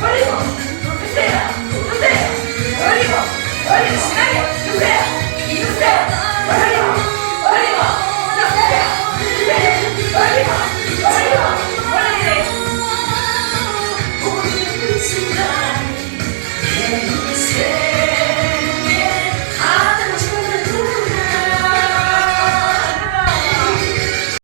Paremos! ¡Espera!